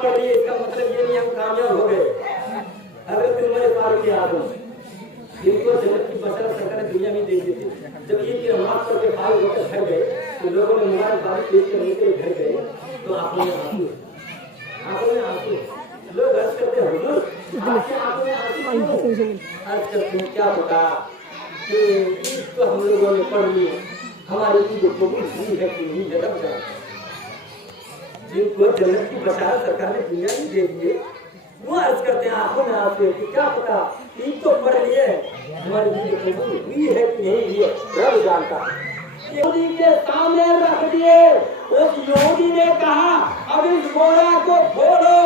नमाज पढ़ रही है, इसका मतलब ये नहीं हम कामयाब हो गए। हज़रत उमर फारूक आज़म जिनको जन्नत की बशरत सरकार दुनिया में दे दी थी, जब ईद की नमाज पढ़ के फारूक होकर घर गए तो लोगों ने मुबारकबादी पेश करने के लिए घर गए तो आंखों में आंसू, लोग अर्ज करते हैं हुजूर आपकी आंखों में आंसू, अर्ज करते हैं क्या पता कि ईद तो हम लोगों ने पढ़ ली, हमारी ईद कबूल हुई है कि नहीं है, रब जानता। जिनको जन्नत की बशारत सरकार ने दुनिया में दे दी है वो अर्ज करते हैं आंखों में आंसू कि क्या पता ईद तो पढ़ लिए हमारी ईद कबूल हुई है कि नहीं हुई है, रब जानता। यहूदी के सामने रख दिए, उस यहूदी ने कहा अब इस बोरा को खोलो।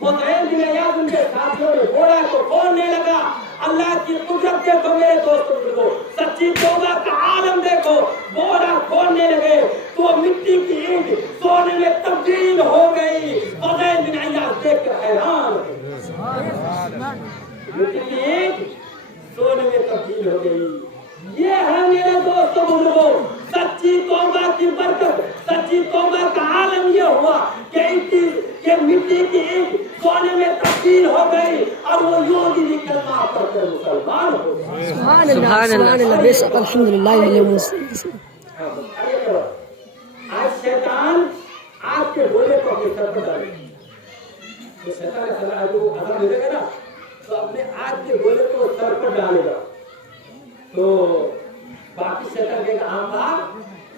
हुसैन बिन इयाद उनके साथियों ने बोरा को खोलने लगा। अल्लाह की कुदरत देखो मेरे दोस्तों, देखो सच्ची तौबा का आलम देखो। बोरा खोलने लगे तो मिट्टी की ईंट सोने में तब्दील हो गई। हुसैन बिन इयाद देख कर हैरान, मिट्टी की ईंट सोने में तब्दील हो गई। ये है मेरे दोस्तों बुजुर्गों सच्ची तौबा की बरकत, सच्ची तौबा का आलम ये हुआ कि मिट्टी की ईंट सोने में तब्दील हो गई और वो यहूदी भी कलमा पढ़कर मुसलमान हो गए। सुभान अल्लाह, सुभान अल्लाह, बेशक अल्हम्दुलिल्लाह। आज शैतान आपके बोले को अपने सर पर डाले, तो शैतान का जो अज़ब मिलेगा ना तो अपने आग के गोले को सर पर डालेगा। तो बाकी शैतान कहेगा आंबा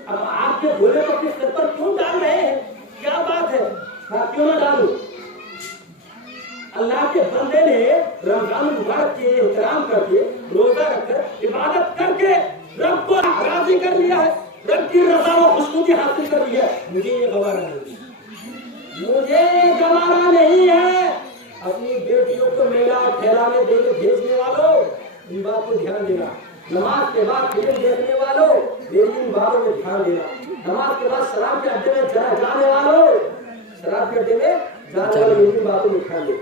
अब आपके गोले को अपने सर पर क्यों डाल रहे हैं, क्या बात है, क्यों ना डालूं। अल्लाह के बंदे ने रमजान मुबारक के एहतराम करके रोजा रखकर इबादत करके रब को राजी कर लिया है, रब की रज़ा व खुशनुदी हासिल कर ली है। मुझे ये गवारा नहीं, मुझे ये गवारा नहीं है। अपनी बेटियों को मेला ठेला में देकर भेजने वालों इन बात को ध्यान देना। नमाज के बाद फिल्म देखने वालों मेरी इन बातों में ध्यान देना। नमाज के बाद शराब के अड्डे में जाने वालों, शराब के अड्डे में जाने वालों मेरी इन बातों में ध्यान दे।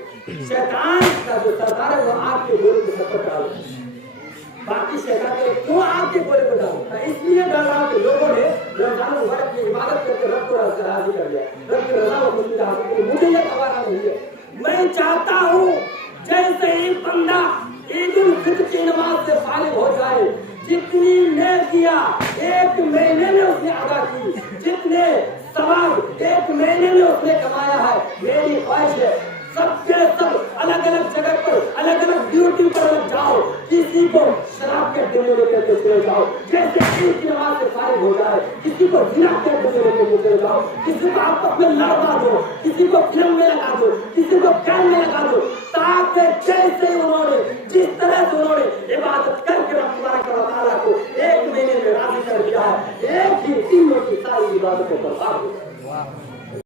शैतान का जो सरदार है वो आपके गोले को सर पर डालो। बाकी शैतान के क्यों आपके गोले को डालो, इसलिए डाल रहा हूं कि लोगों ने रमजान मुबारक की इबादत करके रब को राजी कर लिया, रब की रज़ा व खुशनुदी हासिल कर ली। मुझे ये गवारा नहीं है। मैं चाहता हूँ जैसे ही बंदा ईद उल फित्र की नमाज से फारिग हो जाए, जितनी नेकियां एक महीने में उसने अदा की, जितने सवाब एक महीने में उसने कमाया है, मेरी ख्वाहिश है सबके सब अलग अलग जगह पर अलग अलग ड्यूटी पर लग जाओ। किसी को शराब के अड्डे में लेकर के चले जाओ, जैसे ईद की नमाज से फारिग हो जाए, किसी को जिना के अड्डे में लेकर के चले जाओ, किसी को आपस में लड़वा दो, किसी को फिल्म में लगा दो, किसी को कैम में लगा दो, ताकि जैसे उन्होंने जिस तरह से उन्होंने इबादत करके रब तबारक व तआला को एक महीने में राजी कर दिया है, एक ही दिन में की सारी इबादतें बर्बाद हो जाए।